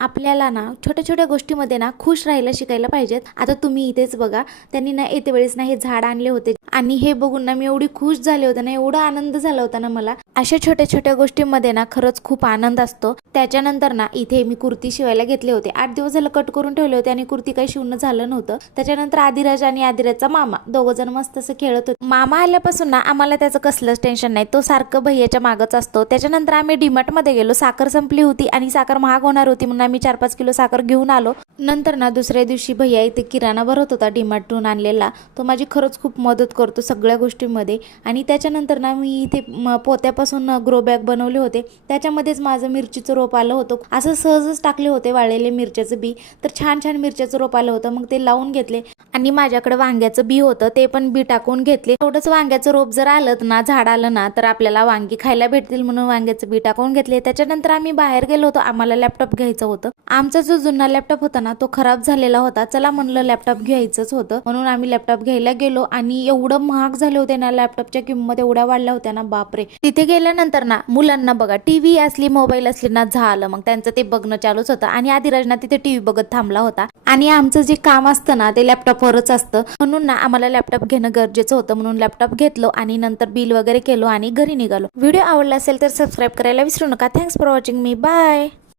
आपल्याला ना छोट्या छोट्या गोष्टीमध्ये ना खुश राहायला शिकायला पाहिजेत। आता तुम्ही इथेच बघा, त्यांनी ना येते वेळेस ना हे झाड आणले होते आणि हे बघून ना मी एवढी खुश झाले होते ना, एवढा आनंद झाला होता ना मला। अशा छोट्या छोट्या गोष्टींमध्ये ना खरंच खूप आनंद असतो। त्याच्यानंतर ना इथे मी कुर्ती शिवायला घेतले होते। 8 दिवस झालं कट करून ठेवले होते आणि कुर्ती काही शिवणं झालं नव्हतं। त्याच्यानंतर आदिराज आणि आदिराजचा मामा दोघं जण मस्त असं खेळत होते। मामा आल्यापासून ना आम्हाला त्याचं कसलंच टेन्शन नाही, तो सारखं भैयाच्या मागच असतो। त्याच्यानंतर आम्ही डीमार्ट मध्ये गेलो, साखर संपली होती आणि साखर महाग होणार होती म्हणून आम्ही 4-5 किलो साखर घेऊन आलो। नंतर ना दुसऱ्या दिवशी भैया इथे किराणा भरत होता डीमार्टहून आणलेला, तो माझी खरंच खूप मदत करतो सगळ्या गोष्टींमध्ये। आणि त्याच्यानंतर ना मी इथे पोत्यापासून ग्रो बॅग बनवले होते, त्याच्यामध्येच माझं मिरचीचं रोप आलं होतं। असं सहजच टाकले होते वाळलेले मिरच्याचं बी, तर छान छान मिरच्याचं रोप आलं होतं। मग ते लावून घेतले आणि माझ्याकडे वांग्याचं बी होतं, ते पण बी टाकून घेतले। थोडंच वांग्याचं रोप जर आलं ना, झाड आलं ना, तर आपल्याला वांगी खायला भेटतील म्हणून वांग्याचं बी टाकून घेतले। त्याच्यानंतर आम्ही बाहेर गेलो होतो, आम्हाला लॅपटॉप घ्यायचं होतं। आमचा जो जुना लॅपटॉप होता ना तो खराब झालेला होता, चला म्हणलं लॅपटॉप घ्यायचंच होतं म्हणून आम्ही लॅपटॉप घ्यायला गेलो। आणि एवढं महाग झाले होते ना, लॅपटॉपच्या किंमत एवढ्या वाढल्या होत्या ना, बापरे। तिथे गेल्यानंतर ना मुलांना बघा, टीव्ही असली मोबाईल असली ना झालं, मग त्यांचं ते बघणं चालूच होतं। आणि आदिराजना तिथे टीव्ही बघत थांबला होता आणि आमचं जे काम असतं ना ते लॅपटॉपवरच असतं, म्हणून ना आम्हाला लॅपटॉप घेणं गरजेचं होतं। म्हणून लॅपटॉप घेतलो आणि नंतर बिल वगैरे केलो आणि घरी निघालो। व्हिडिओ आवडला असेल तर सबस्क्राईब करायला विसरू नका। थँक्स फॉर वॉचिंग मी, बाय।